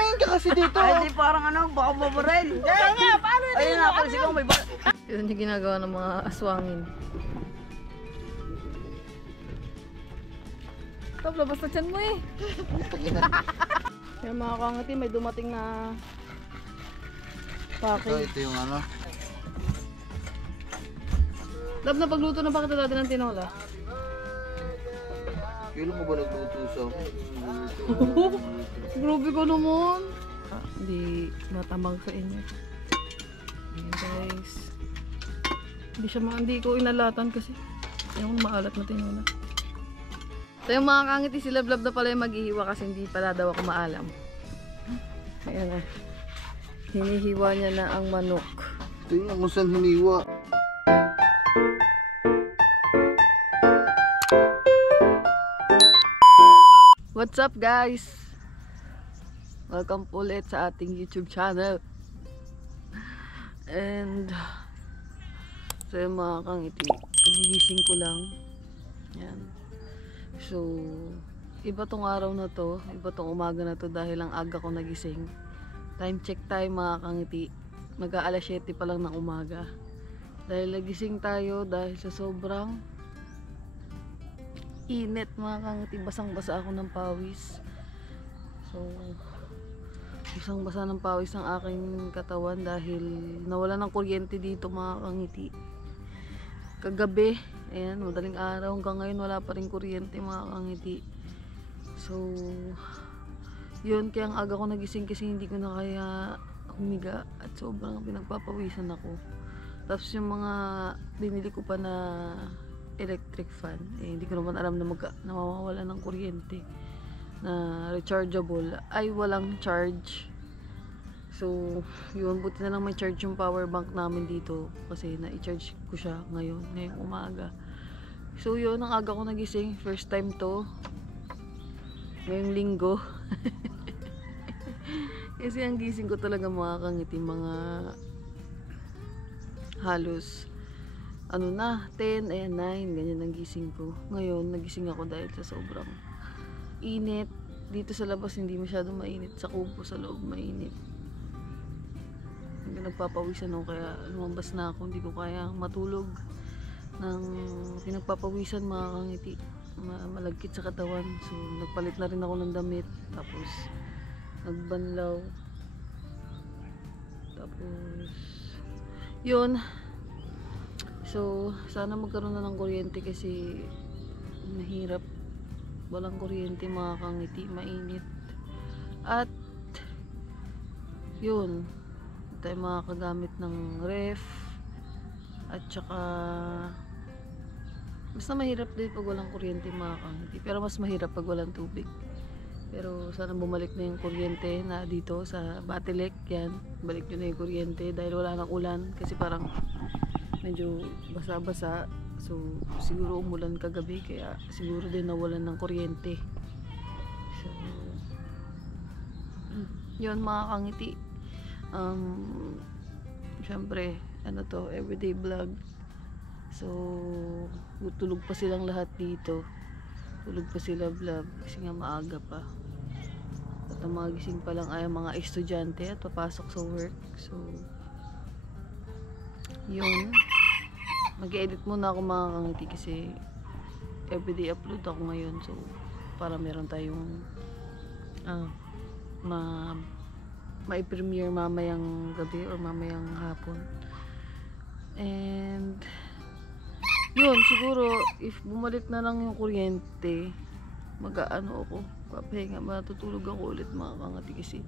tumingin ka kasi dito. Ay, di parang ano, baka mabarel. Kaya nga, paano hindi Ayun nga, pala sigaw may bar. Yun yung ginagawa ng mga aswangin. Top, labas na dyan mo eh. Kaya mga kangati, may dumating na package. Ito yung ano. Lab na pagluto na pa kita dati ng tinola. Kailan mo ba nagluto sa? Grabe ko naman. Hindi matambang sa inyo. Ayan guys. Hindi ko inalatan kasi. Ayaw maalat na tinola. So yung mga kangiti, si Lablab na pala yung maghihiwa kasi hindi pala daw ako maalam. Ayan na. Hinihiwa niya na ang manok. Tingnan kung saan hiniwa. What's up guys? Welcome po ulit sa ating YouTube channel. And so yung mga kangiti, nagigising ko lang. Yan. So iba tong araw na to, iba tong umaga na to dahil ang aga ko nagising. Time check tayo mga kangiti, mag-aalas 7 pa lang ng umaga. Dahil nagising tayo dahil sa sobrang init mga kangiti, basang-basa ako ng pawis. So basang-basa ng pawis ang aking katawan dahil nawala ng kuryente dito mga kangiti. Kagabi, ayan, madaling araw hanggang ngayon wala pa rin kuryente mga kangiti. So yun, kaya ang aga ko nagising kasi hindi ko na kaya humiga at sobrang pinagpapawisan ako. Tapos yung mga binili ko pa na electric fan, eh, hindi ko naman alam na mawawala ng kuryente na rechargeable ay walang charge. So yun, buti na lang may charge yung power bank namin dito kasi na-charge ko siya ngayong umaga. So yun, ang aga ko nagising, first time to ngayong linggo. Kasi ang gising ko talaga mga kangiti, mga halos ano na, 10, ayan 9, ganyan ang gising ko. Ngayon, nagising ako dahil sa sobrang init. Dito sa labas hindi masyadong mainit, sa kubo sa loob mainit. Hindi nagpapawisan ako, kaya lumabas na ako, hindi ko kaya matulog ng pinagpapawisan mga kangiti. Malagkit sa katawan. So nagpalit na rin ako ng damit, tapos nagbanlaw, tapos yun. So sana magkaroon na ng kuryente kasi mahirap walang kuryente mga kangiti, mainit. At yun, tayo makakagamit ng ref at saka basta mahirap din pag walang kuryente mga kangiti, pero mas mahirap pag walang tubig. Pero sana bumalik na yung kuryente na dito sa Batilek. Yan, balik nyo na yung kuryente dahil wala nang ulan kasi parang medyo basa-basa. So siguro umulan kagabi kaya siguro din nawalan ng kuryente. So yun mga kangiti, syempre ano to, everyday vlog. So tulog pa silang lahat dito, tulog pa sila vlog kasi nga maaga pa at ang mga gising pa lang ay mga estudyante at papasok sa work. So yun, mag-edit muna ako mga kangiti kasi everyday upload ako ngayon. So para meron tayong ma-premiere mamayang gabi or mamayang hapon. And yun, siguro if bumalik na lang yung kuryente, mag-aano ako, papahinga, matutulog ako ulit mga kangati kasi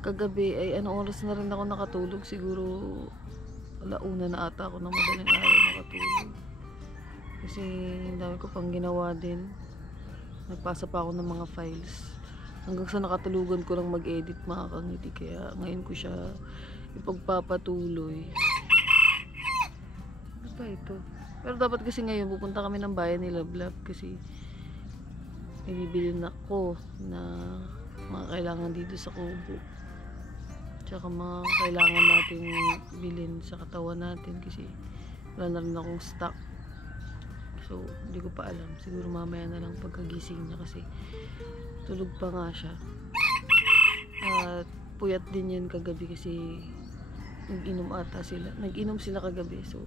kagabi ay ano oras na rin ako nakatulog, siguro alauna na ata ako ng madaling araw nakatulog kasi dami ko pang ginawa din, nagpasa pa ako ng mga files hanggang sa nakatulugan ko lang mag-edit mga kangiti, kaya ngayon ko siya ipagpapatuloy. Ano ba ito? Pero dapat kasi ngayon pupunta kami ng bayan ni Lablab kasi may bibili na ako na mga kailangan dito sa kubo, tsaka mga kailangan natin bilhin sa katawan natin kasi wala na rin akong stock. So hindi ko pa alam, siguro mamaya na lang pagkagising niya kasi tulog pa nga siya. At puyat din yun kagabi kasi nag-inom ata sila. Nag-inom sila kagabi. So,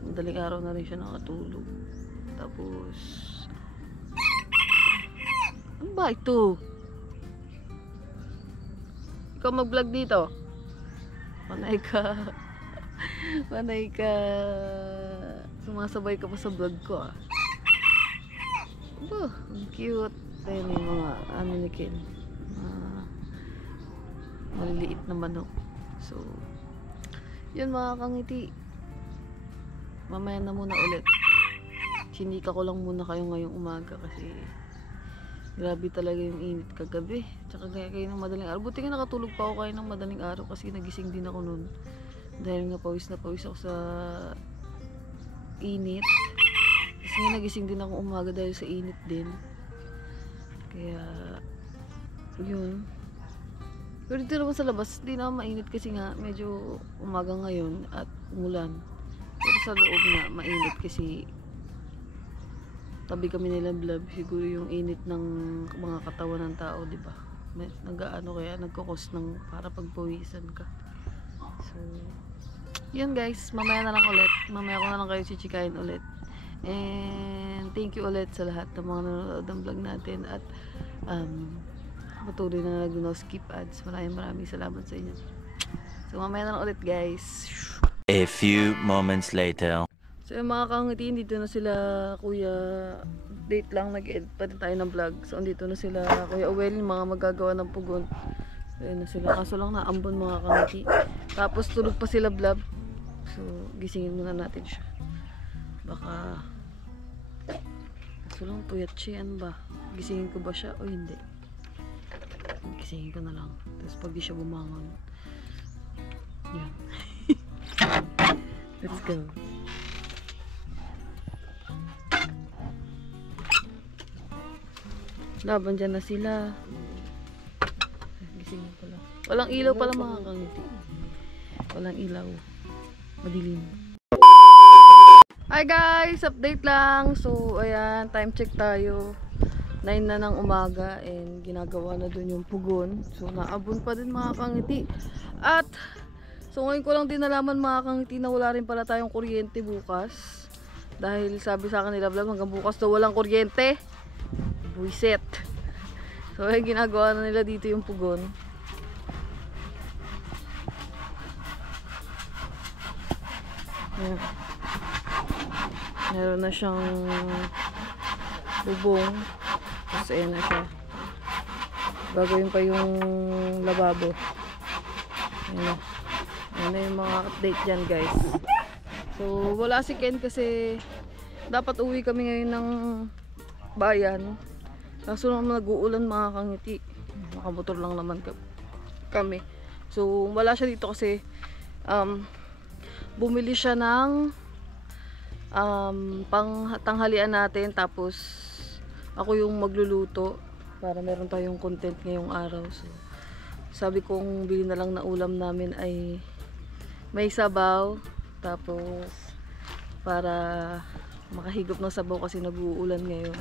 madaling araw na rin siya nakatulog. Tapos, ano ba ito? Ikaw mag-vlog dito? Panay ka. Panay ka. Sumasabay ka pa sa vlog ko ah. Oh, ang cute. Ayun yung mga ano ni Ken. Maliliit na manok. So, yun mga kangiti. Mamaya na muna ulit. Chinika ko lang muna kayo ngayong umaga kasi grabe talaga yung init kagabi. Tsaka kaya kayo ng madaling araw. Buti nga nakatulog pa ako kayo ng madaling araw kasi nagising din ako nun. Dahil nga pawis na pawis ako sa init. Kasi nga nagising din ako umaga dahil sa init din. Kaya, yun. Pero dito naman sa labas, di na mainit kasi nga medyo umaga ngayon at umulan. Pero sa loob nga, mainit kasi tabi kami nila blab. Siguro yung init ng mga katawan ng tao, di ba? Nag-ano kaya, nagkukos ng para pagpawisan ka. So, yun guys, mamaya na lang ulit. Mamaya ko na lang kayo chichikain ulit. And thank you ulit sa lahat ng mga nanonood ng vlog natin at patuloy na nag-skip ads. Maraming salamat sa inyo. So mamaya na lang ulit guys. A few moments later. So yung mga kangitiin, dito na sila Kuya, date lang, nag-edit pa din tayo ng vlog. So andito na sila Kuya Owel, mga magagawa ng pugon. So yun na sila, kaso lang naambon mga kangiti. Tapos tulog pa sila blab. So gisingin muna natin siya. Baka kaso lang puyat siya, ano ba? Gisingin ko ba siya o hindi? Gisingin ko na lang. Tapos pag di siya bumangon, yan. Let's go. Laban dyan na sila. Gisingin ko lang. Walang ilaw pala mga kangiti. Walang ilaw. Madilim. Hi guys! Update lang. So, ayan. Time check tayo. 9 na ng umaga. And ginagawa na dun yung pugon. So, naabon pa din mga kangiti. At, so ngayon ko lang din nalaman mga kangiti na wala rin pala tayong kuryente bukas. Dahil sabi sa akin nila vlog, hanggang bukas daw walang kuryente. Buiset. So, ayan, ginagawa na nila dito yung pugon. Ayan. Meron na siyang bubong. Tapos ayan na siya. Gagawin pa yung lababo. Ayan na. Ayan na yung mga update dyan guys. So wala si Ken kasi dapat uwi kami ngayon ng bayan. Kaso naman nag-uulan mga kangiti. Nakamotor lang naman kami. So wala siya dito kasi bumili siya ng pangtanghalian natin, tapos ako yung magluluto para meron tayong content ngayong araw. So sabi kong bili na lang na ulam namin ay may sabaw, tapos para makahigop ng sabaw kasi nag-uulan ngayon.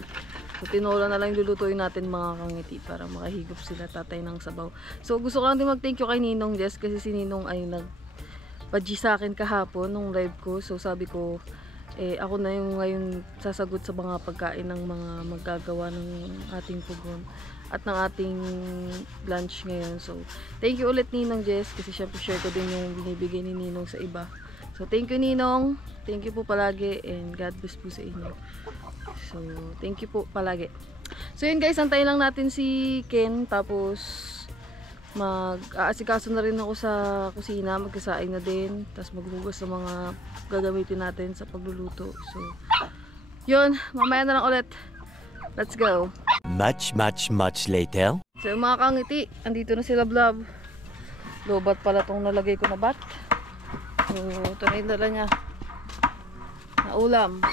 So tinola na lang lulutuin natin mga kangiti para makahigop sila tatay ng sabaw. So gusto ko lang din mag-thank you kay Ninong Jess kasi si Ninong ay nag-pag-G sa akin kahapon nung live ko. So sabi ko ako na yung ngayon sasagot sa mga pagkain ng mga magagawa ng ating pugon at ng ating lunch ngayon. So thank you ulit Ninong Jess kasi syempre share ko din yung binibigay ni Ninong sa iba. So thank you Ninong, thank you po palagi and God bless po sa inyo. So thank you po palagi. So yun guys, antayin lang natin si Ken, tapos mag-aasikaso na rin ako sa kusina, magkasaing na din, tapos maghugas sa mga gagamitin natin sa pagluluto. So yun, mamaya na lang ulit. Let's go. Much later. So mga kangiti, andito na sila Blob. Lobat pala tong nalagay ko na bat. So ito na yung dala niya na ulam.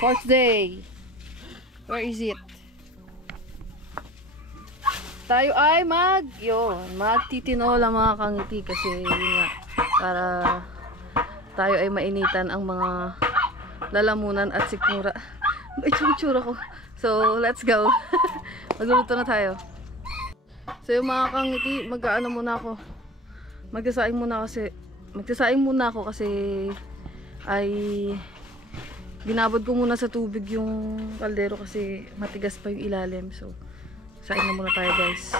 Fourth day. Where is it? Tayo ay magtitinola mga kangiti kasi yun nga, para tayo ay mainitan ang mga lalamunan at sikmura. Itsura ko. So let's go. Magluluto na tayo. So yung mga kangiti, mag-ano muna ako. Magsasaing muna ako kasi ay binabad ko muna sa tubig yung kaldero kasi matigas pa yung ilalim. So saing na muna tayo guys.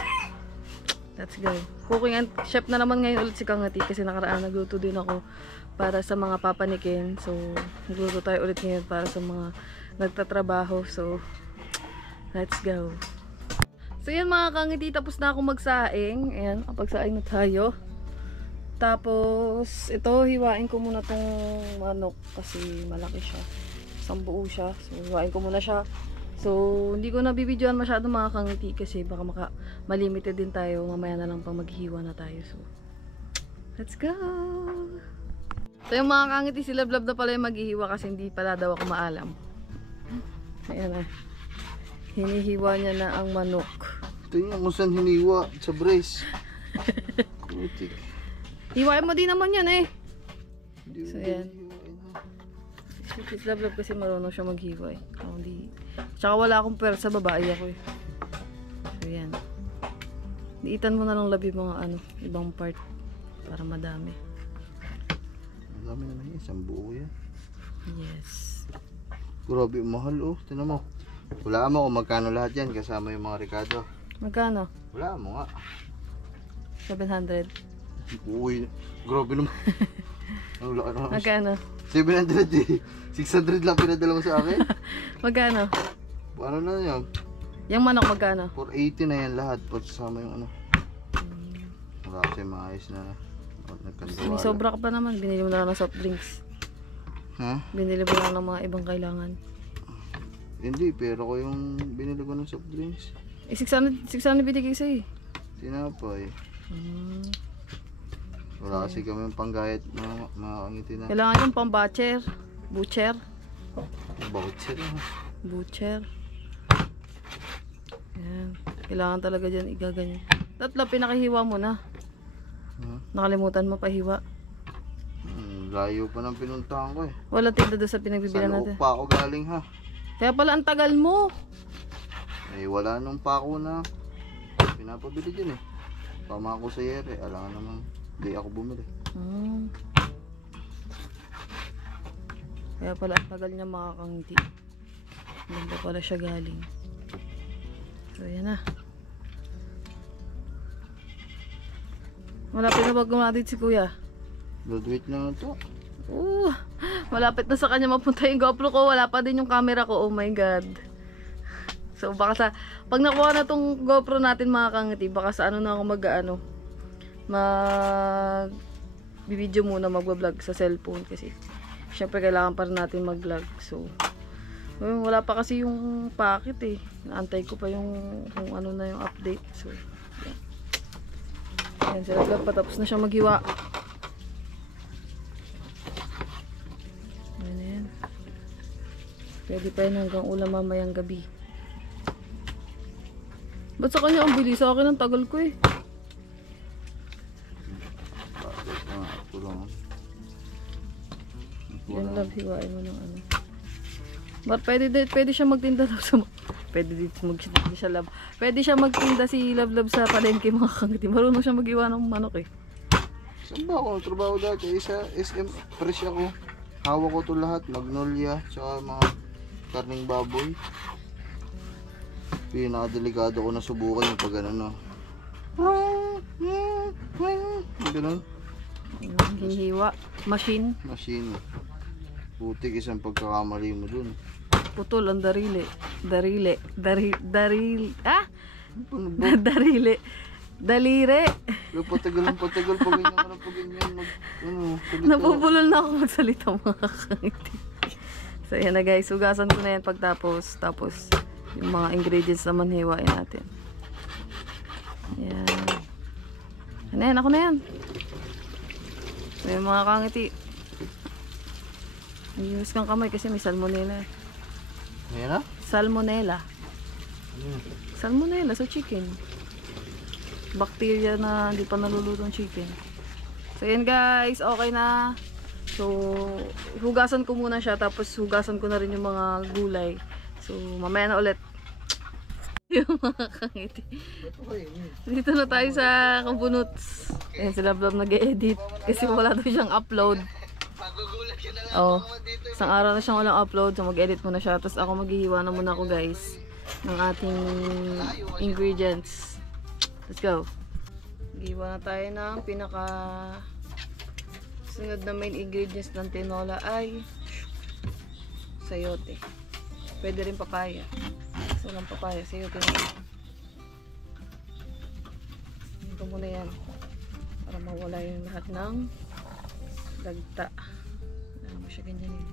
Let's go. Cooking and chef na naman ngayon ulit si Kangati kasi nakaraan nagluto din ako para sa mga papanikin. So nagluto tayo ulit ngayon para sa mga nagtatrabaho. So let's go. So yan mga Kangiti, tapos na ako magsaing. Ayan, kapagsaing na tayo. Tapos ito, hiwain ko muna tong manok kasi malaki siya. Isang buo siya. So hiwain ko muna siya. So, hindi ko nabibidyoan masyado mga Kangiti kasi baka malimited din tayo. Mamaya na lang pang maghihiwa na tayo. So, let's go! So, yung mga Kangiti, si Lablab na pala yung maghihiwa kasi hindi pala daw ako maalam. Ayan na. Hinihiwa niya na ang manok. Ito yung kung saan hiniwa. Sa brace. Kutik. Hiwain mo din naman yan eh. Hindi So, mo yan. hiwain ha. Si Lablab kasi marunong siya maghiwa eh. Hindi. Tsaka wala akong pera sa babae ako eh. So yan. Diitan mo na lang labi mga ibang part para madami. Ang dami naman yan. Isang buo yan. Yes. Grabe, mahal oh. Tinan mo. Wala mo kung magkano lahat yan kasama yung mga Ricardo. Magkano? Wala mo nga. 700. Uy, grabe naman. Ang laki naman. Magkano? 700 eh. 600 lang pinadala mo sa akin. Magkano? Ano na yan? Yung manok magkano? 480 na yan lahat. Pagkasama yung ano. Wala kasi maayos na May nagkandiwala. sobra ka pa naman. Binili mo na lang ng soft drinks. Ha? Binili mo lang ng mga ibang kailangan. Hindi, pero ko yung binili ko ng soft drinks. Eh, 600 binigay sa'yo eh. Tinapay. Wala kasi kami yung panggayat na makakangiti na. Kailangan yung pang butcher. Butcher. Bakit sila? Butcher. Yan. Kailangan talaga dyan igaganyan. Tatlo, pinakahiwa mo na. Nakalimutan mo pahiwa. Layo pa ng pinuntahan ko eh. Wala tinda doon sa Sa pinagbibilan loob natin. pa ako galing ha. Kaya pala ang tagal mo. Eh wala nung pako na pinapabili dyan eh. Tama ako sa yere. Alam naman, di ako bumili. Kaya pala ang tagal niya makakangiti. Ganda pala siya galing. So yan na. Malapit na ba gumatit si kuya? Graduate na to. Malapit na sa kanya mapunta yung GoPro ko. Wala pa din yung camera ko. Oh my god. So baka pag nakuha na tong GoPro natin mga kangiti, baka sa ano na ako bibideo muna, magbablog sa cellphone kasi syempre kailangan pa rin natin mag-vlog. So wala pa kasi yung packet eh. Naantay ko pa yung kung ano na yung update. So yan, sila vlog patapos na siya maghiwa. Yan. Pwede pa yun hanggang ulam mamayang gabi. Ba't sa kanya ang bilis? Sa akin ang tagal ko eh. Ako lang. Yan love, hiwain mo ng ano. But pwede siya magtinda daw sa... Pwede siya magtinda si Love sa palengke mga kangiti. Marunong siya mag-iwa ng manok eh. Saan ba ako trabaho dati? Sa SM fresh ako. Hawak ko to lahat. Magnolia. Tsaka mga karning baboy. Pinakadelikado ko na subukan yung pag ganun no. Ganun. Hihiwa. Machine. Machine. Putik isang pagkakamali mo dun. Putol ang darili. Darili. Ah? Ano ba? Darili. Dalire. Patagal pag ganyan. Napupulol na ako magsalita mga kangiti. So yan na guys. Hugasan ko na yan pagtapos. Tapos yung mga ingredients naman hiwain natin. Yan. Yan. Ako na yan. So yung mga kangiti. Iiwas kang kamay kasi may salmonella. Ayan na? Salmonella. Salmonella sa chicken. Bacteria na hindi pa nalulutong chicken. So yan guys, okay na. So hugasan ko muna siya tapos hugasan ko na rin yung mga gulay. So mamaya na ulit. Yung mga kangiti. Ito kayo. Dito na tayo sa Kabunuts. Ayan si Love Love nag-edit. Kasi wala daw siyang upload. Magugulat ka na lang Oh, naman dito. isang araw na siyang walang upload. So mag-edit muna siya. Tapos ako maghihiwa na muna ako guys. Ng ating ingredients. Let's go. Maghihiwa na tayo ng pinaka sunod na main ingredients ng tinola ay sayote. Pwede rin papaya. So lang papaya, sayote na. Ito muna yan. Para mawala yung lahat ng dagta. Alam mo siya ganyan yun.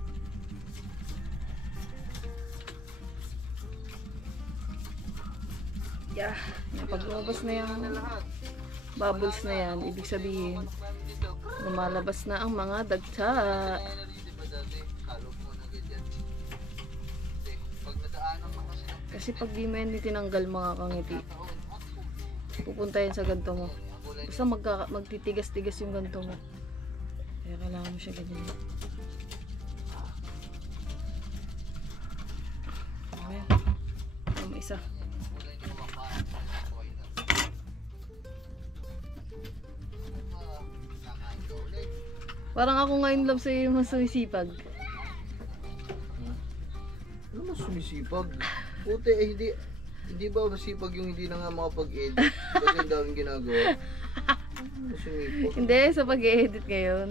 Yeah. Pag lumabas na yung bubbles na yan, ibig sabihin lumalabas na ang mga dagta. Kasi pag di mo yan tinanggal mga kangiti, pupunta yan sa ganto mo. Basta magtitigas-tigas yung ganto mo. Kaya kailangan mo siya ganyan. Ayan. May isa. Parang ako nga in love sa'yo yung mas sumisipag. Ano mas sumisipag? Puti, hindi ba masipag yung hindi na nga makapag-edit? Kasi ang daming ginagawa. Ano sumipag? Hindi, sa pag-i-edit ngayon.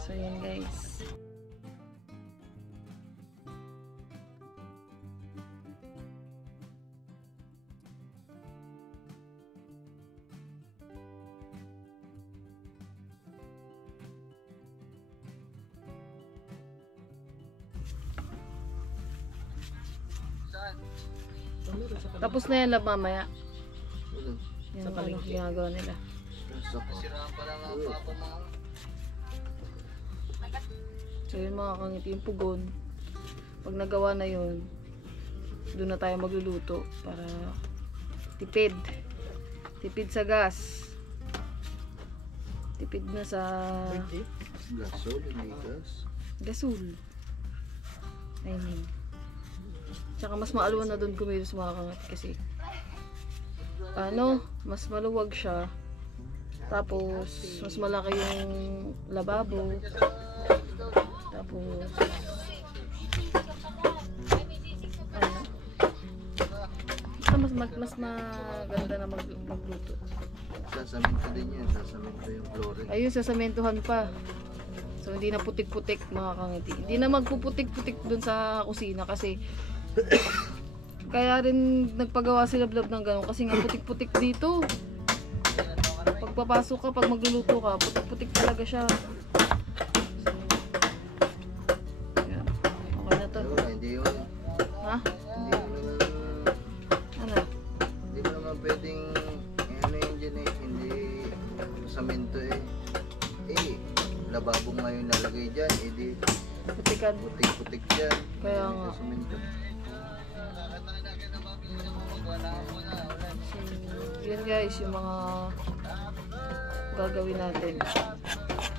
So yan guys. Tapos na yan love mamaya. Yung ano ginagawa nila. Siraan pa lang ang papa mo. So yun mga kangiti, yung pugon. Pag nagawa na yun, doon na tayo magluluto para tipid. Tipid sa gas. Tipid na sa Gasol, hindi gas. gasol. I mean. Tsaka mas maaluan na doon kumilos mga kangiti kasi ano, mas maluwag siya. Tapos mas malaki yung lababo. Tapos ano, mas maganda na magluto. Sasaminto din yan. Sasaminto yung flooring. Ayun, sasaменtohan pa. So hindi na putik-putik mga kangiti. Hindi na magpuputik-putik dun sa kusina kasi kaya rin nagpagawa si Love Love ng ganun kasi nga putik-putik dito. Pagpapasok ka, pag magluluto ka, putik-putik talaga siya. So, yan. Okay na to. Hindi yun. Ha? Hindi mo naman, Ano? hindi mo naman pwedeng, ano yun dyan eh, hindi saminto eh. Lababo nga yung lalagay dyan, di Putikan. putik-putik dyan. Kaya nga. Saminto. So, yun guys, yung mga gagawin natin.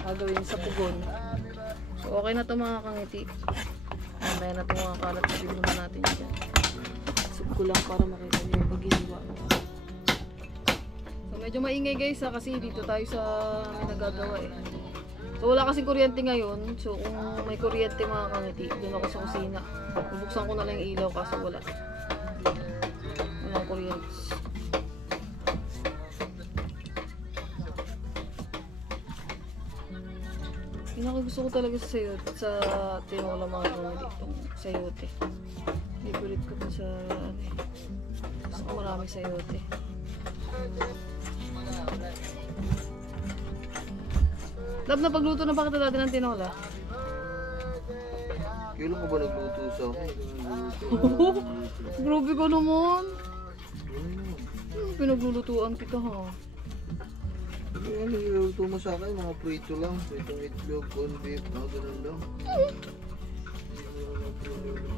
Gagawin sa pugon. So, okay na to mga kangiti. Mamaya na to mga kalat. Sabihin muna natin dyan. Sip ko lang para makita nyo yung pag-ihiwa. So, medyo maingay guys ha, kasi dito tayo sa nagagawa eh. So, wala kasing kuryente ngayon. So, kung may kuryente mga kangiti, doon ako sa kusina. Bubuksan ko na lang yung ilaw kaso wala. Walang kuryente. Pinaka gusto ko talaga sa sayote, sa tinola mga kangiti, itong sayote. Favorite ko to sa ano eh. Gusto ko marami sayote. Love, na pagluto na ba kita dati ng tinola? Kailan ka ba nagluto sa akin? Grabe ka naman. Pinaglulutuan kita ha. Ano niluluto mo sa akin? Mga prito lang. Pritong itlog, corn beef, mga ganun lang.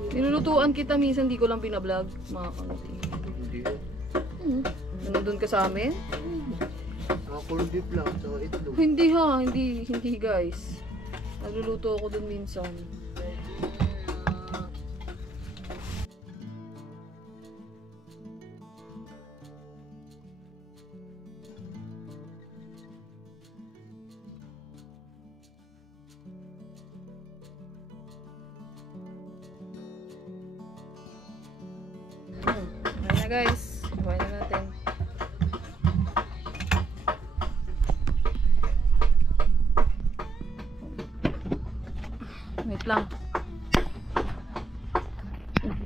Nilulutuan kita minsan, di ko lang binablog mga kangiti. Hindi. Nandun ka sa amin? Mga corn beef lang, saka itlog. Hindi ha, hindi guys. Nagluluto ako dun minsan. guys. Kumain na natin. Wait lang.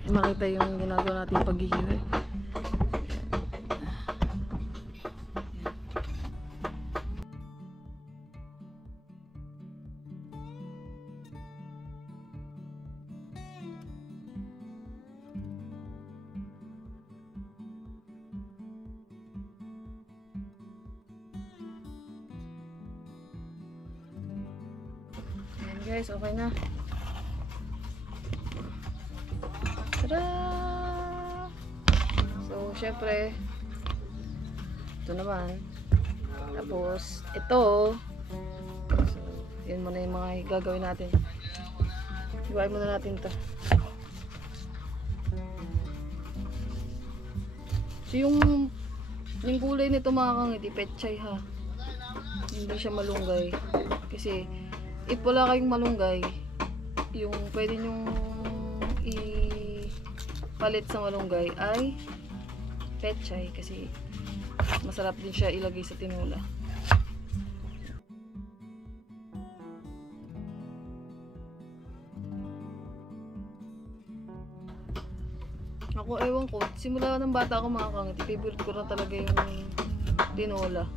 Makita yung ginagawa natin paghihiwi. Ayan guys, okay na. Tada! So, syempre, ito naman. Tapos, ito. So, yun muna yung mga gagawin natin. Iwain muna natin ito. So, yung gulay nito mga kangiti, pechay ha. Hindi siya malunggay. Kasi, if wala kayong malunggay, yung pwede nyong palit sa malunggay ay pechay kasi masarap din siya ilagay sa tinola. Ako ewan ko, simula ng bata ako mga kangiti, favorite ko na talaga yung tinola.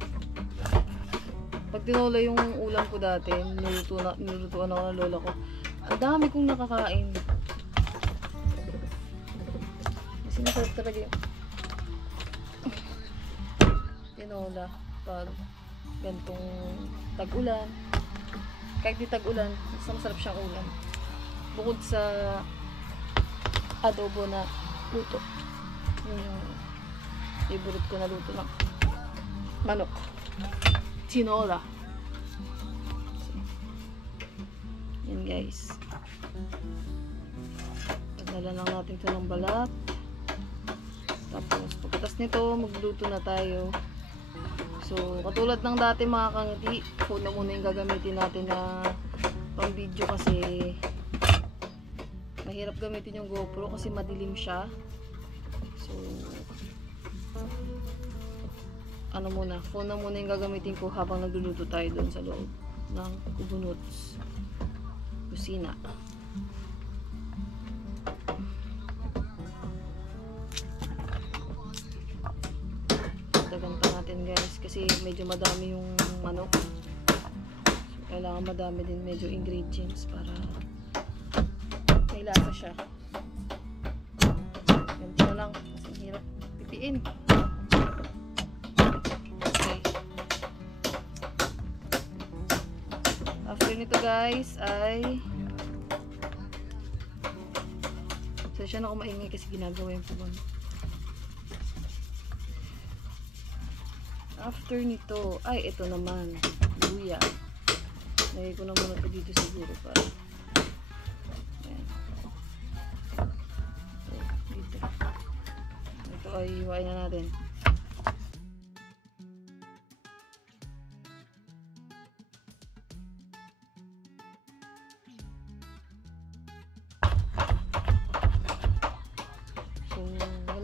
Pag tinola yung ulam ko dati, nilulutuan ako ng lola ko. Ang dami kong nakakain. Kasi masarap talaga yung tinola pag gantong tag-ulan. Kahit di tag-ulan, mas masarap siyang ulam. Bukod sa adobo na luto. Yun yung favorite ko na luto ng manok. Tinola. Yan guys. Padala lang natin ito ng balat. Tapos pagkatas nito, magluto na tayo. So, katulad ng dati mga kangiti, phone na muna yung gagamitin natin na pang video kasi mahirap gamitin yung GoPro kasi madilim siya. So, ano muna, phone na muna yung gagamitin ko habang nagluluto tayo doon sa loob ng Kubunuts kusina. Dagan pa natin guys kasi medyo madami yung manok. So, kailangan madami din medyo ingredients para may lasa siya. Ganito na lang kasi hirap pipiin. Okay. After nito guys ay siya na ako maingay kasi ginagawa yung pugon. After nito ay ito naman luya. Lagay ko na muna ito dito siguro para ayan. Dito. Ito ay iwain na natin.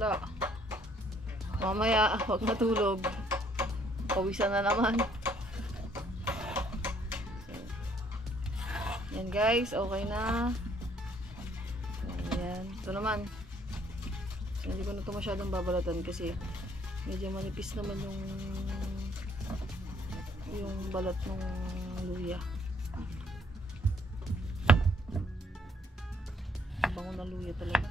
Wala. Mamaya, huwag matulog. Pawisan na naman. So, yan guys, okay na. Ayan. Ito naman. So, hindi ko na ito masyadong babalatan kasi medyo manipis naman yung balat ng luya. Bango na luya talaga.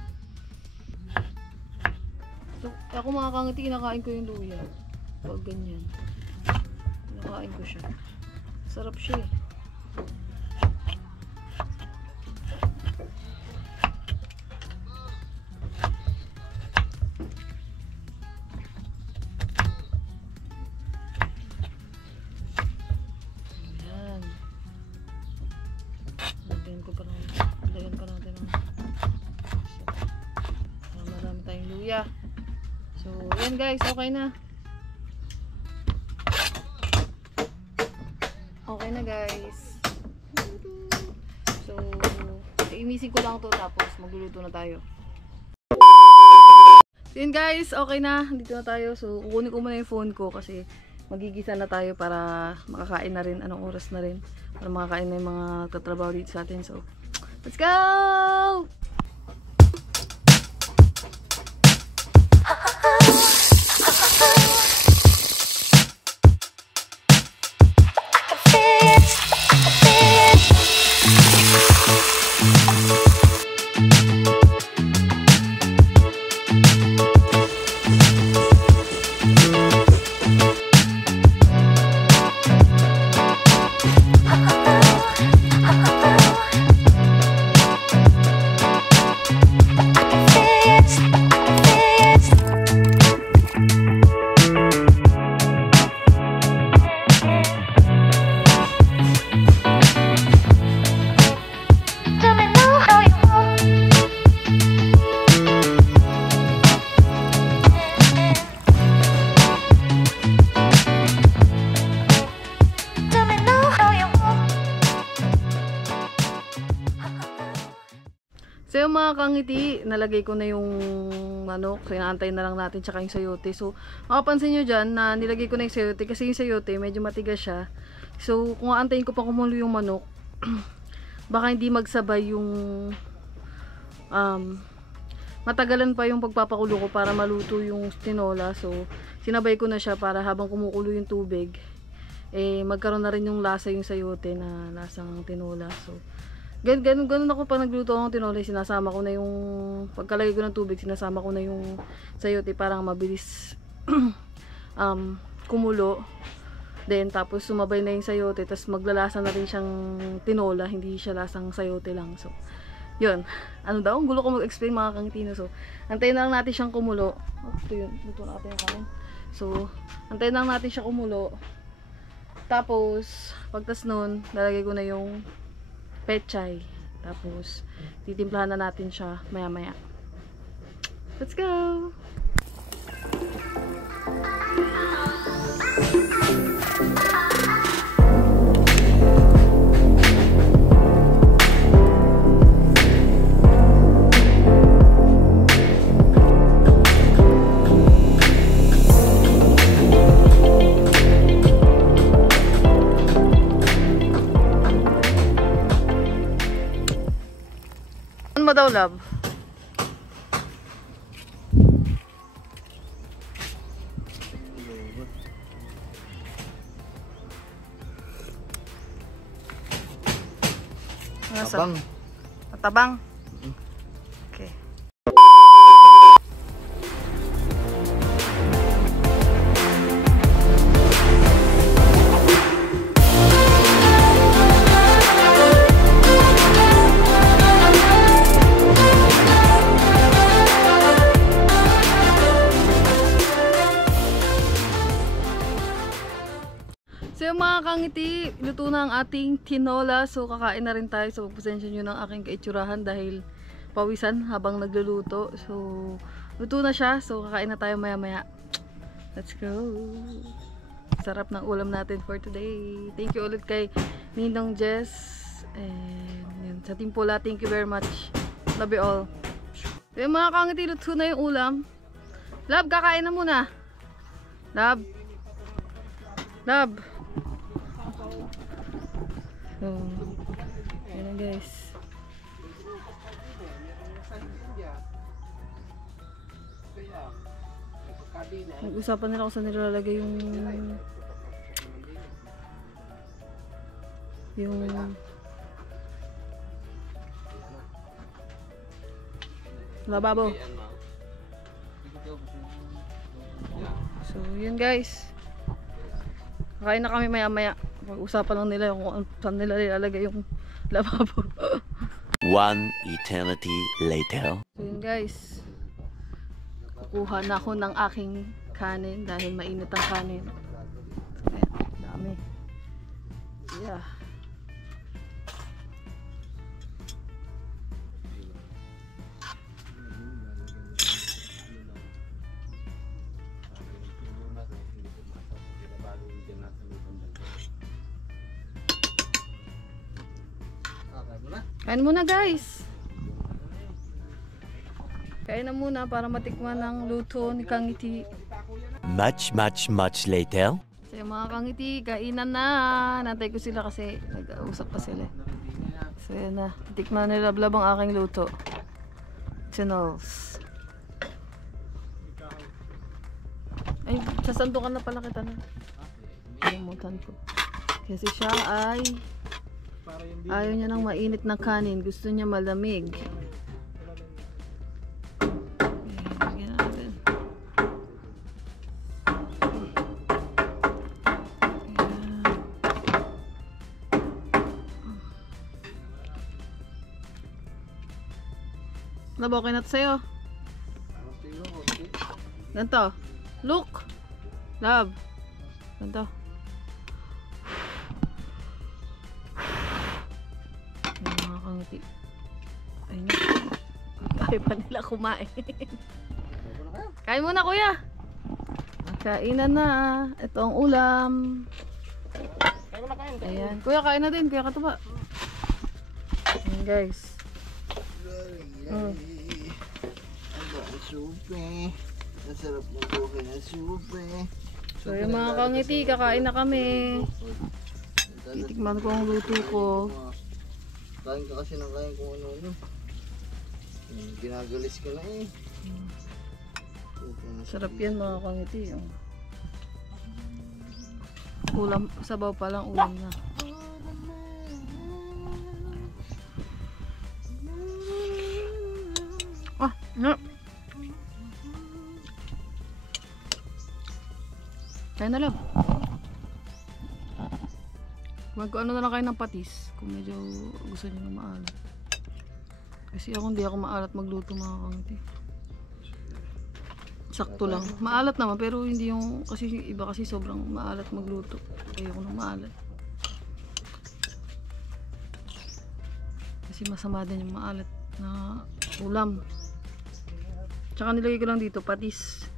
So, ako mga kangiti, kinakain ko yung luya. Pag ganyan. Kinakain ko siya. Sarap siya eh. Ayan. Lagyan pa natin ang marami tayong luya. So, yan guys, okay na. Okay na guys. So, iimisin ko lang to tapos magluluto na tayo. So, So yun guys, okay na. Dito na tayo. So kukunin ko muna yung phone ko kasi magigisa na tayo para makakain na rin. Anong oras na rin. Para makakain na yung mga tatrabaho dito sa atin. So, let's go! So yung mga kangiti, nalagay ko na yung manok. So inaantay na lang natin tsaka yung sayote. So makapansin nyo dyan na nilagay ko na yung sayote kasi yung sayote medyo matigas siya. So kung aantayin ko pa kumulo yung manok, baka hindi magsabay yung matagalan pa yung pagpapakulo ko para maluto yung tinola. So sinabay ko na siya para habang kumukulo yung tubig, magkaroon na rin yung lasa yung sayote na lasang tinola. So ganun ako pag nagluto ng tinola, sinasama ko na yung pagkalagay ko ng tubig, sinasama ko na yung sayote parang mabilis kumulo. Then tapos sumabay na yung sayote, tapos maglalasa na rin siyang tinola, hindi siya lasang sayote lang. So yun, ano daw, ang gulo ko mag-explain mga kangitino. So antayin na lang natin siyang kumulo. Ito yun, luto natin yung kanin. So antayin na lang natin siya kumulo. Tapos pagtas nun, lalagay ko na yung pechay. Tapos titimplahan na natin siya maya maya. Let's go! Ano mo daw, love? Tabang. Matabang? Okay. So yung mga kangiti, luto na ang ating tinola. So kakain na rin tayo. So pasensya nyo ng aking kaitsurahan dahil pawisan habang nagluluto. So luto na siya. So kakain na tayo maya maya. Let's go! Sarap ng ulam natin for today. Thank you ulit kay Ninong Jess. And yun, sa Team Pula, thank you very much. Love you all. So yung mga kangiti, luto na yung ulam. Love, kakain na muna. Love. Love. So, yun na guys. Nag-usapan nila kung saan nilalagay yung lababo. So, yun guys. Kakain na kami maya maya. Pag-usapan lang nila kung saan nila ilalagay yung lababo. One eternity later. So yun guys, kukuha na ako ng aking kanin dahil mainit ang kanin. So ayan, dami. Yeah. Kain muna guys. Kain na muna para matikman ang luto ni Kangiti. Much later. So yung mga Kangiti, kainan na. Nantay ko sila kasi nag-uusap pa sila. So yan na. Tikman nila Lablab ang aking luto. Channels. Ay, sasandukan na pala kita na. Kalimutan ko. Kasi siya ay ayaw niya ng mainit na kanin. Gusto niya malamig. Lagyan natin. Ayan. Labo, okay na ito sa'yo. Ganto. Look. Love. Ganto. Ayan mga Kangiti. Ayun na. Ayaw pa nila kumain. Kain muna kuya. Kainan na. Ito ang ulam. Ayan. Kuya kain na din. Kuya Katuba. Ayan guys. Ang supe. Ang sarap ng buhay ng supe. So yung mga Kangiti, kakain na kami. Titikman ko ang luto ko. Kain ka kasi ng kain kung ano-ano. Ginagalis ka na eh. Sarap yan mga Kangiti. Ulam, sabaw pa lang ulam na. Ah, no. Kaya na lang. Mag-ano na lang kayo ng patis kung medyo gusto nyo na maalat. Kasi ako hindi ako maalat magluto mga Kangiti. Sakto lang. Maalat naman pero hindi yung kasi yung iba kasi sobrang maalat magluto. Ayoko na maalat. Kasi masama din yung maalat na ulam. Tsaka nilagay ko lang dito patis.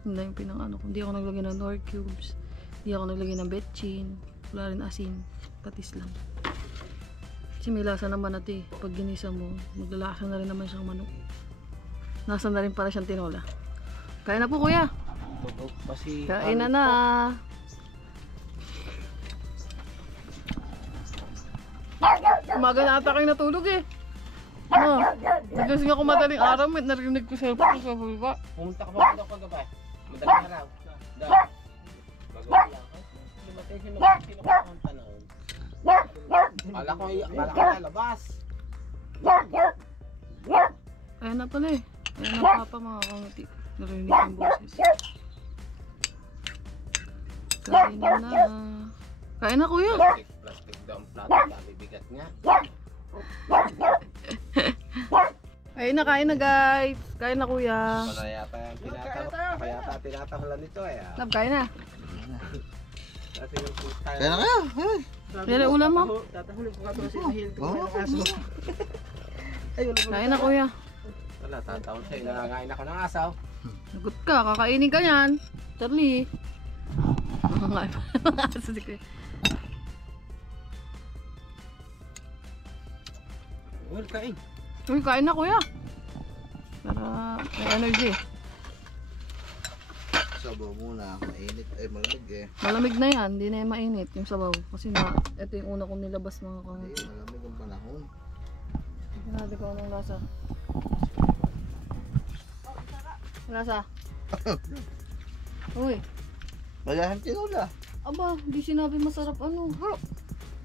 Hindi yung pinang-ano. Hindi ako naglagay ng nor cubes. Hindi ako naglagay ng betchin. Wala rin asin. Patis lang. Kasi may lasa naman natin. Pag ginisa mo, maglalasa na rin naman siyang manok. Nasa na rin para siyang tinola. Kain na po kuya. Kain na na. Umaga na ata kayo natulog eh. Nagising ako madaling araw, may narinig ko sa baba. Pumunta ka ba ako kagabi? Madaling araw. Bago lang. Dumatay siya ng sino ko ang tanong. Kala ko lalabas. Ayan na pala eh. Ayan na papa mga Kangiti. Narinig yung boses. Kain na. Kain na kuya. Plastic daw ang plato. Dami bigat niya. Kain na guys. Kain na kuya. Kaya yata tinatahulan nito eh. Love, kain na. Kasi yung puta. Kaya na kayo. Yan ang ulam mo. Tatahulog ko kasi sa hill ko Oo. ng aso. Kain na kuya. Wala, tataon sa'yo. Nangangain ako ng asaw. Nagot ka, kakainin ka yan. Charlie. Mga aso si kuya. Well, kain. Uy, kain na kuya. Para may energy. Sabaw muna. Mainit. Ay malamig eh. Malamig na yan, hindi na yan mainit yung sabaw. Kasi na, ito yung una kong nilabas mga Ay Kangiti. malamig ang panahon. Sinabi ko anong lasa. Lasa. Uy, Wala siyang tinula. aba, hindi sinabi masarap ano.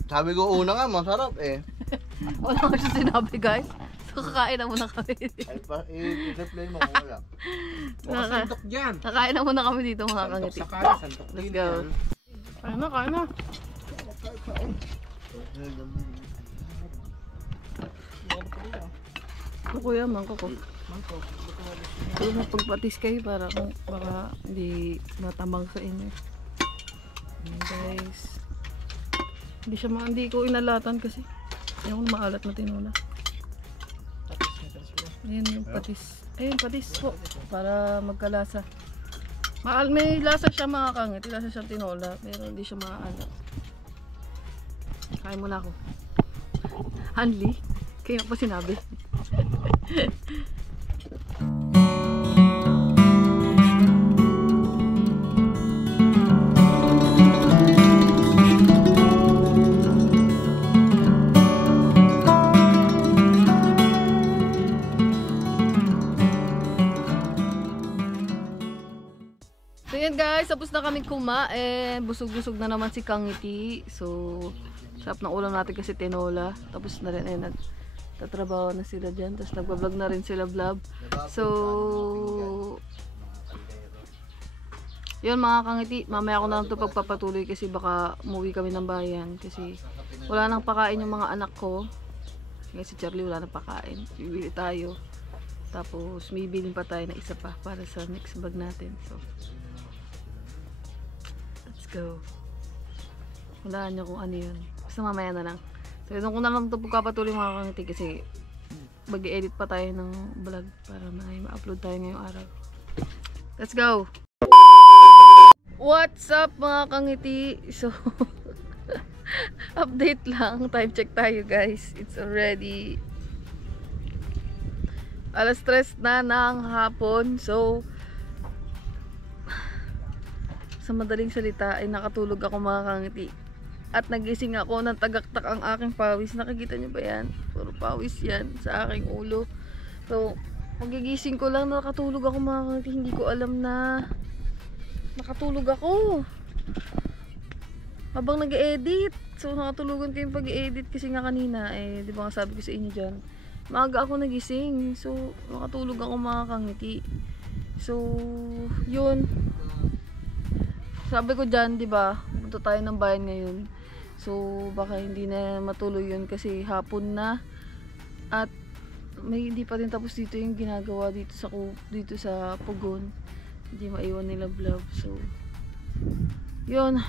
Sabi ko una nga masarap eh. Wala ko siya sinabi guys. So kakain na muna kami. Ay pa i-replay mo kung wala. Baka santok dyan. Kakain na muna kami dito mga Santok Kangiti. sa kaya, santok Let's din go. yan. Kain na, kain na. Ito kuya, mangko ko. Ito na pagpatis kayo para kung baka hindi matamang sa inyo. Ayan guys. Hindi ko inalatan kasi. Ayaw ko maalat na tinola. Ayan yung patis. Ayun, patis po. Para magkalasa. May lasa siya mga Kangiti. Lasa siyang tinola. Pero hindi siya maalat. Kain muna ako. Hanli? Kaya pa sinabi. So yan guys, tapos na kami kumain. Busog-busog na naman si Kangiti. So, sarap ng ulam natin kasi tinola. Tapos na rin, ayun, tatrabaho na sila dyan. Tapos nagbablog na rin sila vlog. So, yun mga Kangiti, mamaya ko na lang ito pagpapatuloy kasi baka umuwi kami ng bayan. Kasi wala nang pakain yung mga anak ko. Kasi si Charlie wala nang pakain. Bibili tayo. Tapos may bilhin pa tayo na isa pa para sa next bag natin. So, let's go. Walaan nyo kung ano yun. Basta mamaya na lang. So, yun ko na lang ito pagpapatuloy mga Kangiti kasi mag-edit pa tayo ng vlog para may ma-upload tayo ngayong araw. Let's go! What's up mga Kangiti? So, update lang. Time check tayo guys. It's already 3:00 na ng hapon. So, sa madaling salita ay nakatulog ako mga Kangiti. At nagising ako ng tagaktak ang aking pawis. Nakikita nyo ba yan? Puro pawis yan sa aking ulo. So, magigising ko lang nakatulog ako mga Kangiti. Hindi ko alam na nakatulog ako habang nag-edit. So, nakatulugan ko yung pag-edit kasi nga kanina, di ba nga sabi ko sa inyo dyan, maaga ako nagising. So, nakatulog ako mga Kangiti. So, yun. Sabi ko dyan, di ba, punta tayo ng bayan ngayon. So, baka hindi na matuloy yun kasi hapon na. At, may hindi pa rin tapos dito yung ginagawa dito sa Pugon. Hindi maiwan nila vlog. So, yun.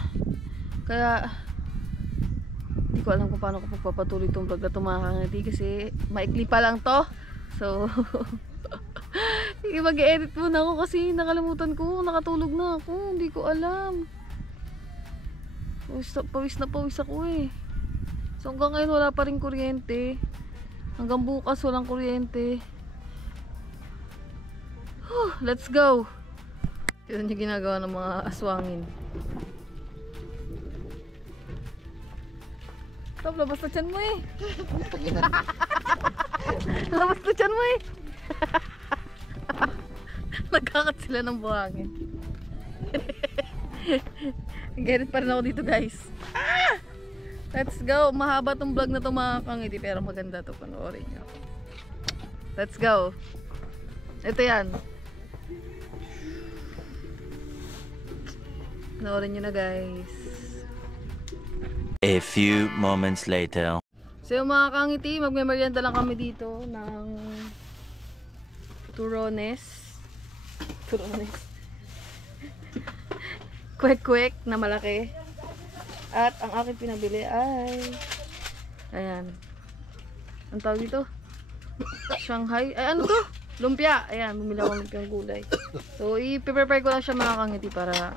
Kaya, hindi ko alam kung paano ko pagpapatuloy itong vlog na ito mga Kangiti kasi maikli pa lang to. So, mag-edit muna ako kasi nakalimutan ko. Nakatulog na ako. Hindi ko alam. Pawis na pawis ako eh. So, hanggang ngayon wala pa rin kuryente. Hanggang bukas walang kuryente. Let's go! Yun yung ginagawa ng mga aswangin. Stop, labas na tiyan mo eh. Labas na tiyan mo eh. Nagkakat sila ng buhangin. Ganit pa rin ako dito guys. Let's go. Mahaba tong vlog na to mga Kangiti pero maganda to, panoorin nyo. Let's go. Ito yan. Panoorin nyo na guys. A few moments later. So mga Kangiti, magme-merienda lang kami dito ng turones. Kwek-kwek na malaki. At ang aking pinabili ay ayan. Ang tawag dito? Shanghai. Ay ano to? Lumpia. Ayan, bumili ako ng lumpiang gulay. So i-prepare ko lang siya mga Kangiti para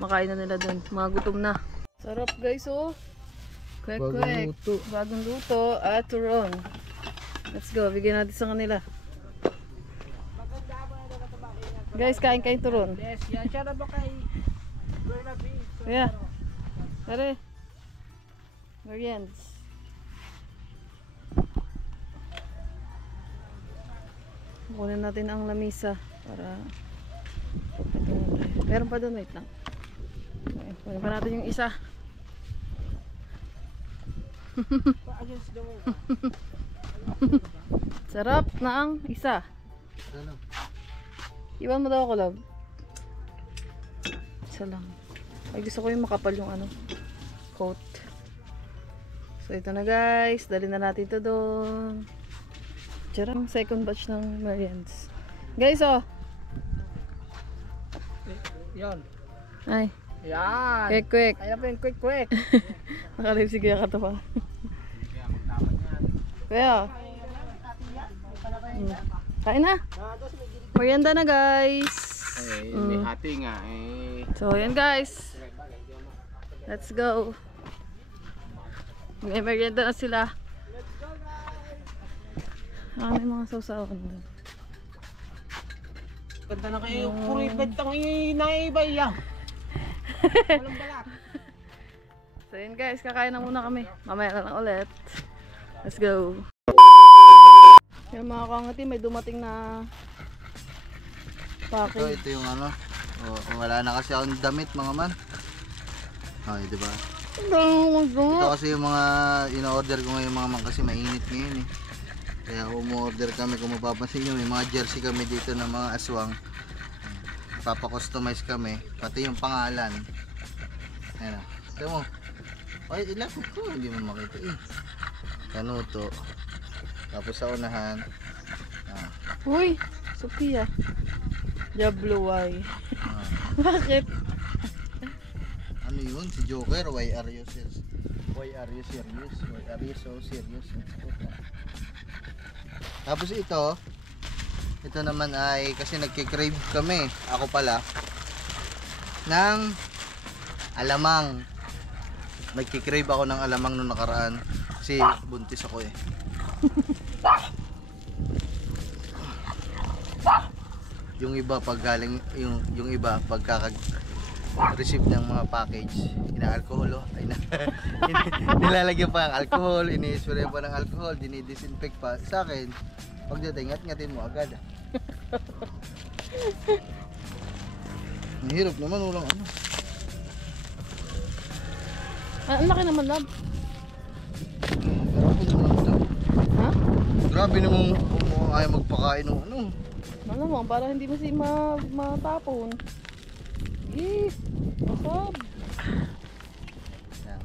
makain na nila dun. Mga gutom na. Sarap guys oh. Kwek-kwek. Bagong luto at turon. Let's go. Bigyan natin sa kanila. Guys, kain-kain turon. Yes, yan siya na ba kay Bernabe? Yeah. Tara. Meriends. Kunin natin ang lamisa para pagpatungan tayo. Meron pa doon, wait lang. Okay, kunin pa natin yung isa. Sarap na ang isa. Iwan mo daw ako, love. Isa lang. Ay, gusto ko yung makapal yung ano, coat. So, ito na guys. Dali na natin ito doon. Charang second batch ng meriends. Guys, oh. Yan. Ay. Yan. Quick. Kaya pa yung quick. Nakalib si Kuya katawa. Kuya. Kain na. Merienda na guys. Hindi hati nga eh. So, yan guys. Let's go. May merienda na sila. May mga sausawan doon. Ganda na kayo. Kuripet ang inaibay yan. Walang balat. So yun guys, kakain na muna kami. Mamaya na lang ulit. Let's go. Yung mga Kangiti, may dumating na package. Ito yung ano, Wala na kasi akong damit mga man. Ay, diba? Ang Ito kasi yung mga in-order ko ngayon mga man kasi mainit ngayon eh. Kaya umu-order kami, kung mapapansin nyo, may mga jersey kami dito ng mga aswang. Papakustomize kami, pati yung pangalan. Ayan o. Ito mo. Ay, ilapit ko, hindi mo makita eh. Kanuto. Tapos sa unahan. Uy, Sophia. Diablo, why? Ah, Bakit? ano yun? Si Joker, why are you serious? Why are you serious? Why are you so serious? Tapos ito naman ay kasi nagkikrave kami, ako pala, ng alamang. Nagkikrave ako ng alamang nung nakaraan kasi buntis ako eh. Yung iba pag galing, yung iba pagkaka-receive ng mga package, ina-alcohol ay nilalagyan pa ng alcohol, ini-spray pa ng alcohol, dinidisinfect pa. Sa akin, pagdating, ngat-ngatin mo agad. Mahirap naman, walang ano. Ang laki naman, love. Grabe naman ito. Ha? Grabe naman kung ayaw magpakain o ano. Malamang, para hindi mo matapon. Eh, masab. Yan.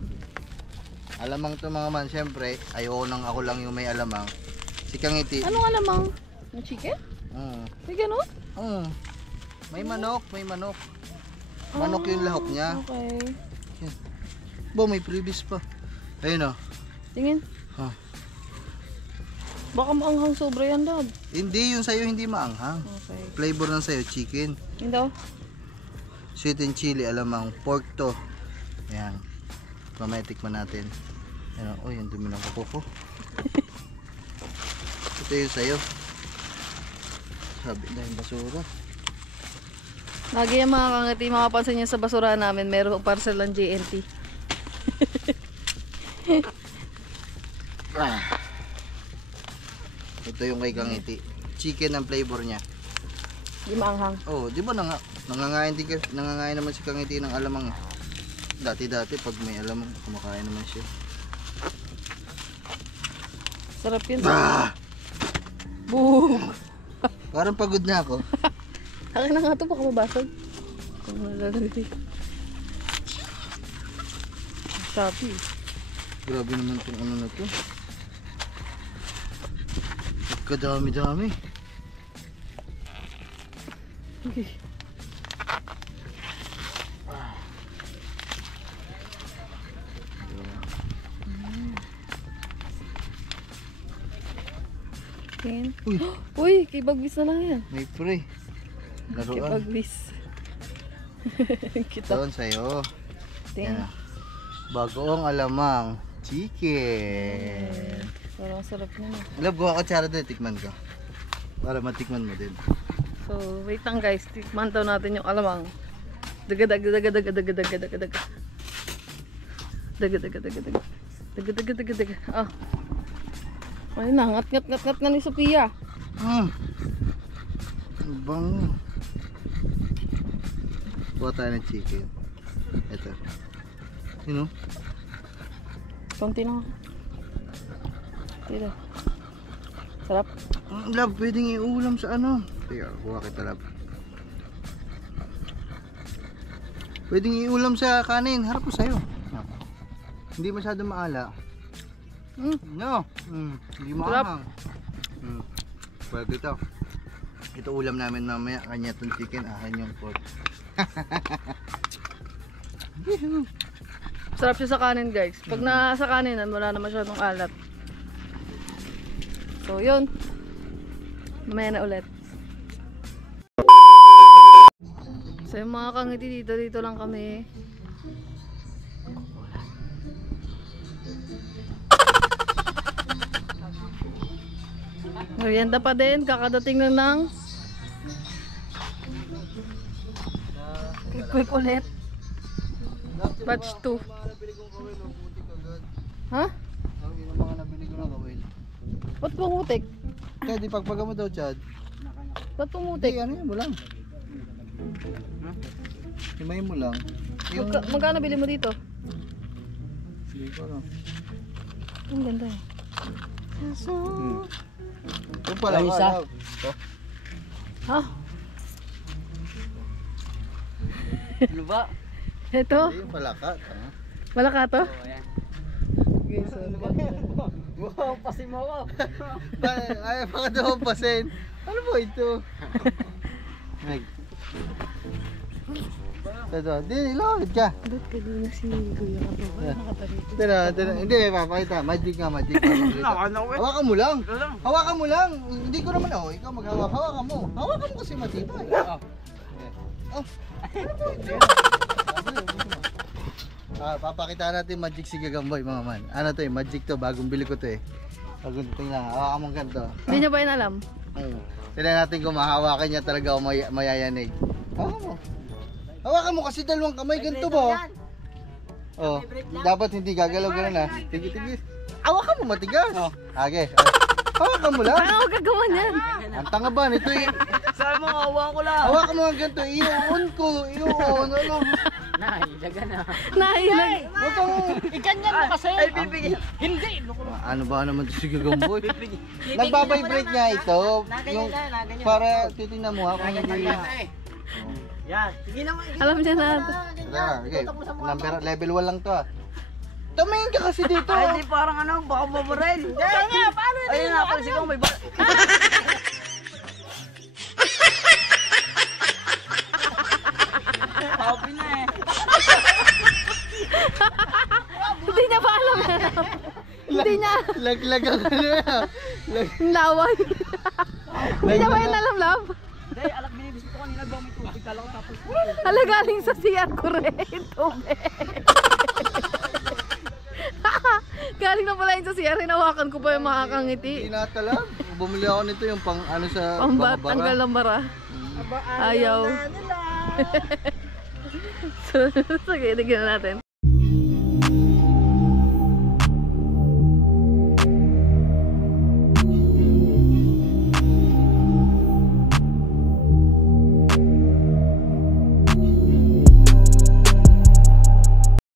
Alamang to mga man, syempre, ayoko nang ako lang yung may alamang. Si Kangiti. Anong alamang? Yung chicken? May ganun? May manok, may manok. Manok yung lahok niya. Okay. Bo, may previous pa. Ayun o. Tingin. Huh. Baka maanghang sobra yan, love. Hindi, yung sayo hindi maanghang. Okay. Flavor ng sayo, chicken. Yun daw. Sweet and chili, alamang. Pork to. Ayan. Mamaya tikman natin. Ayan o, yung dumi ng kuko ko. Ito yung sayo. Sabi na yung basura. Lagi yung mga kangiti, makapansin niyo sa basura namin, meron parcel ng JNT. Ito yung kay Kangiti. Chicken ang flavor niya. Di maanghang. Oh, di ba nangangain naman si Kangiti ng alamang. Dati-dati pag may alamang, kumakain naman siya. Sarap yun. Ah! Boom! Parang pagod na ako. Akin na nga ito, baka mabasag. Kung nalalagay. Sabi. Grabe naman itong ano na to. Kadami-dami. Okay. Tingin. Uy, Uy, kay Bagwis na lang yan. may pre. Kay Laruan. Bagwis. Kita. Doon sa'yo. Tingin. Yan. Bagoong alamang. Chicken. Parang sarap na. Love, gawa ko tsara doon. Tikman ko. Para matikman mo din. So, wait lang guys. Tikman daw natin yung alamang. Dagadag, dagadag, dagadag, dagadag, dagadag. Dagadag, dagadag, dagadag. Dagadag, dagadag, dagadag. Ah. Ay na, ngat na ni Sophia. Ang bango. Buha tayo ng chicken. Ito. Yun o. Konti lang. Tira. Sarap. Love, pwedeng iulam sa ano. Teka, buha kita love. Pwedeng iulam sa kanin. Harap ko sa'yo. Hindi masyado maala. No. Hindi maanghang. Pwede ito. Ito ulam namin mamaya. Kanya itong chicken. Akin yung pork. Sarap siya sa kanin guys. Pag nasa kanin, wala na masyadong alat. So yun. Mamaya na ulit. So yung mga kangiti dito lang kami. Merienda pa din, kakadating lang ng quick ulit. Batch 2. Ha? Yung mga nabili ko na kawil. Ba't pumutik? Kaya di pagpaga mo daw, Chad. Ba't pumutik? Ano yan mo lang. Himayin mo lang. Yung... Magkano bili mo dito? Sige ko lang. Ang ganda eh. Yung pala Ay, ka. isa. Ha? Ano ba? Ito? Yung pala ka. Tama. Wala ka to? Oo, yan. Guys, ang ganda. Wow, pasi mo ako. Ay, baka dumapasin. Ano po ito? Meg. Ito, di, ilawid ka. Ba't kanina si Kuya ka to? Wala nakatarito. Tira. Hindi, may papakita. Magic nga, magic. Hawakan mo lang. Hawakan mo lang. Hindi ko naman ako. Ikaw maghawak. Hawakan mo. Hawakan mo kasi matibay. Oh. Ano po ito? Papakita natin magic si Gagamboy mga man. Ano to eh, magic to. Bagong bili ko to eh. Bagong tingnan. Hawakan mo ganito. Hindi niya ba yun alam? Tignan natin kung mahawakan niya talaga o mayayanig. Hawakan mo. Hawakan mo kasi dalawang kamay ganito ba? Oh, dapat hindi gagalaw gano'n na. Tigil. Hawakan mo matigas. Okay. Hawakan mo lang. Paano ako gagawa niyan? Ang tanga ba nito eh. Sabi mo, hawa ko lang. Hawakan mo ang ganito. I-on ko. I-on. Ano? Nahilaga na. Nahilag. Huwag kang... Ikanyan mo kasi. Ay, bibigyan. Hindi. Ano ba naman ito si Gagamboy? Nagbabibrate nga ito. Yung para titingnan mo ha kung hindi... Yan. Sige naman. Alam niya na. Okay. Level 1 lang to ah. Tumingin ka kasi dito. Ay, di parang ano, baka babaril. Kaya paano Ayun nga, pala sigaw may bar. Happy na eh. Hindi niya pa alam yan. Hindi niya. Laglag ang ano yan. Ang laway. Hindi niya ba yun alam, love? Hindi, alak binibis ko kanina ba may tubig kala ko tapos. Hala, galing sa CR ko rin. Tubig. Galing na pala yun sa CR. Hinawakan ko pa yung makakangiti. Hindi natalag. Bumili ako nito yung pang ano sa Pambat, bangabara. tanggal ng bara. Ayaw. Sige, tignan natin.